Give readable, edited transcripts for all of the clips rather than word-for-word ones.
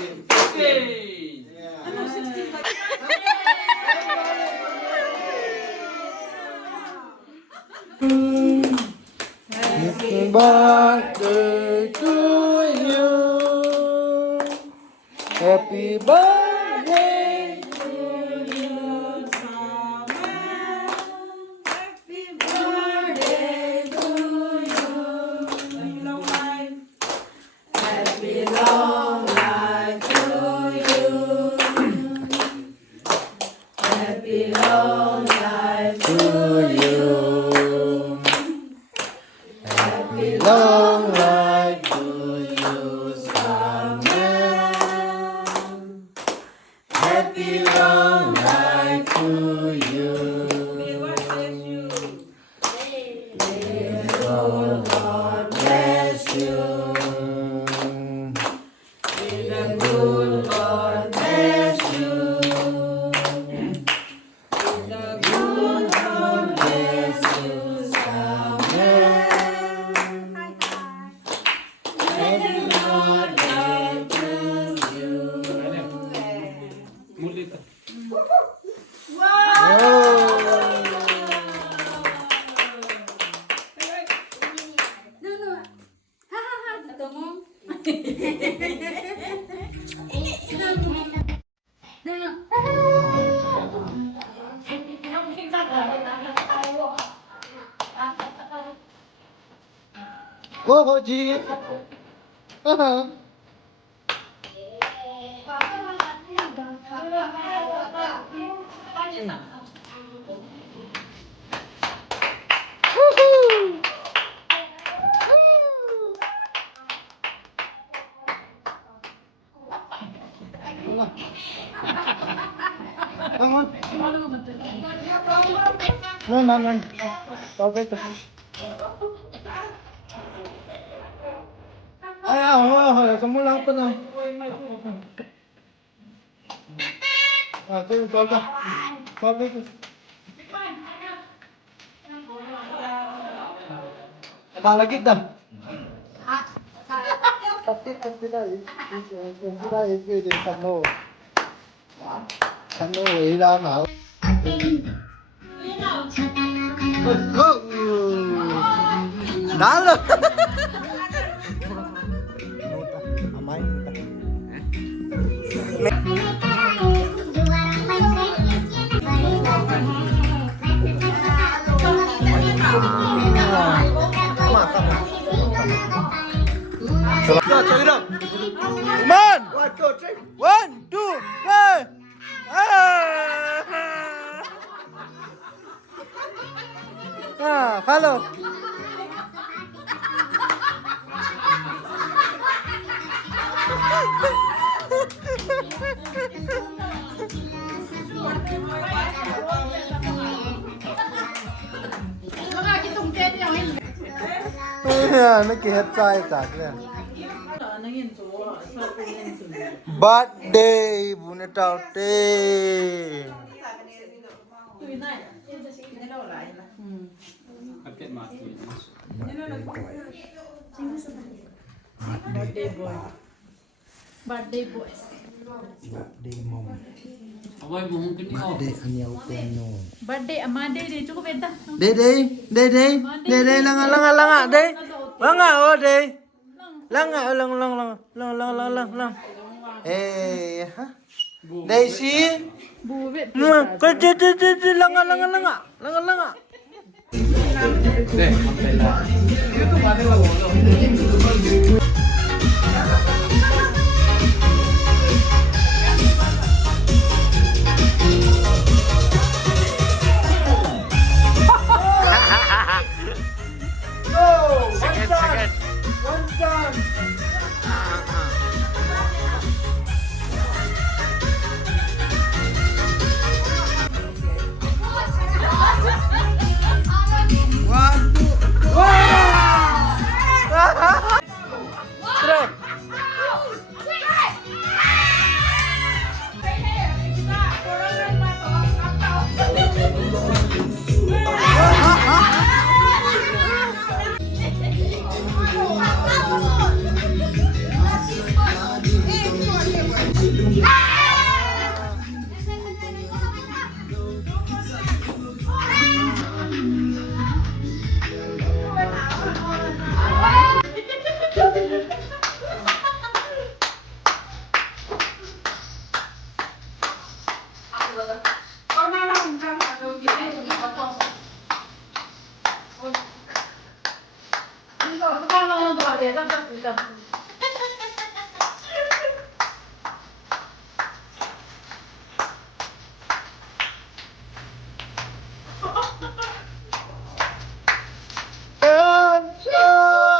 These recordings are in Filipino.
Ano, 16 ba? Happy birthday to you. Happy birthday to you. Happy birthday to you. Happy long life to you. Happy long life to you. Happy long life to you, Samuel. Happy long life to you. May the Lord bless you. May the good Lord bless you. May the good Lord bless you, Samuel. May the Lord bless you. Go, G. Mana? Sampai tu. Semula apa nak? Tu kau dah. Kau tu. Dah lagi dah. Tapi dah. Dah itu dia sano. Sano hilang ah. Go. Dah lah. Amai. Check it out. Come on. 1, 2, 3. Follow. Nakihat tayo kakak. Birthday, Bune Taute. Birthday boy. Birthday boy. Birthday mom. Birthday anyau penuh. Birthday amade ni cukup beta. Dede, langa, deh. Langa, oh deh. Langa, lang. Ha? Daisy? Buwit. Langa. Deh, sampai lah. Itu mana lah? One time.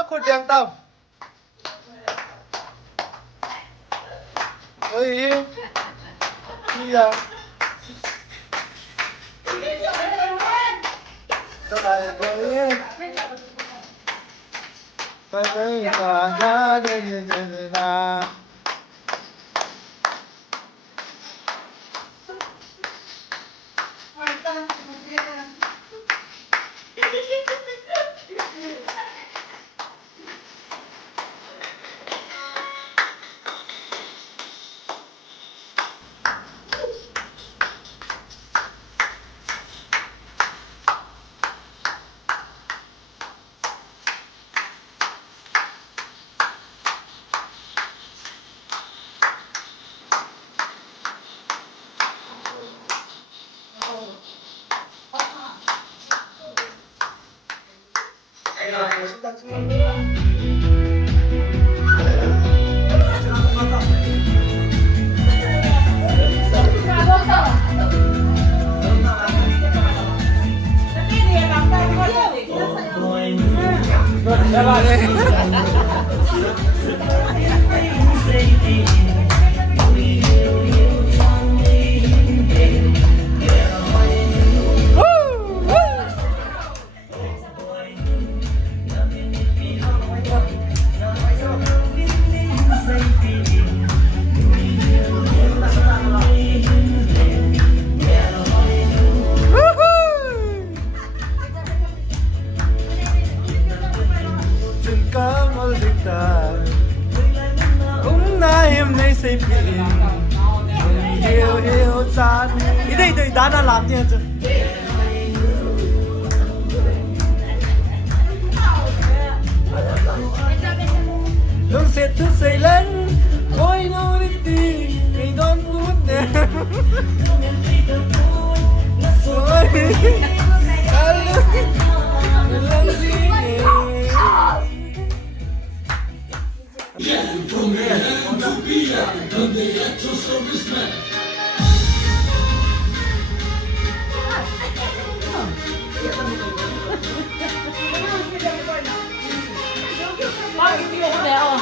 คนยังต่ำเฮ้ยนี่ยังเท่าไหร่เลยไปก่อนนะเดินนะได้ป่ะเลยSay pin, hiu chan. Đây đá nó làm như thế. Don't say to say lên, boy no đi, we don't good there. Bác yêu đéo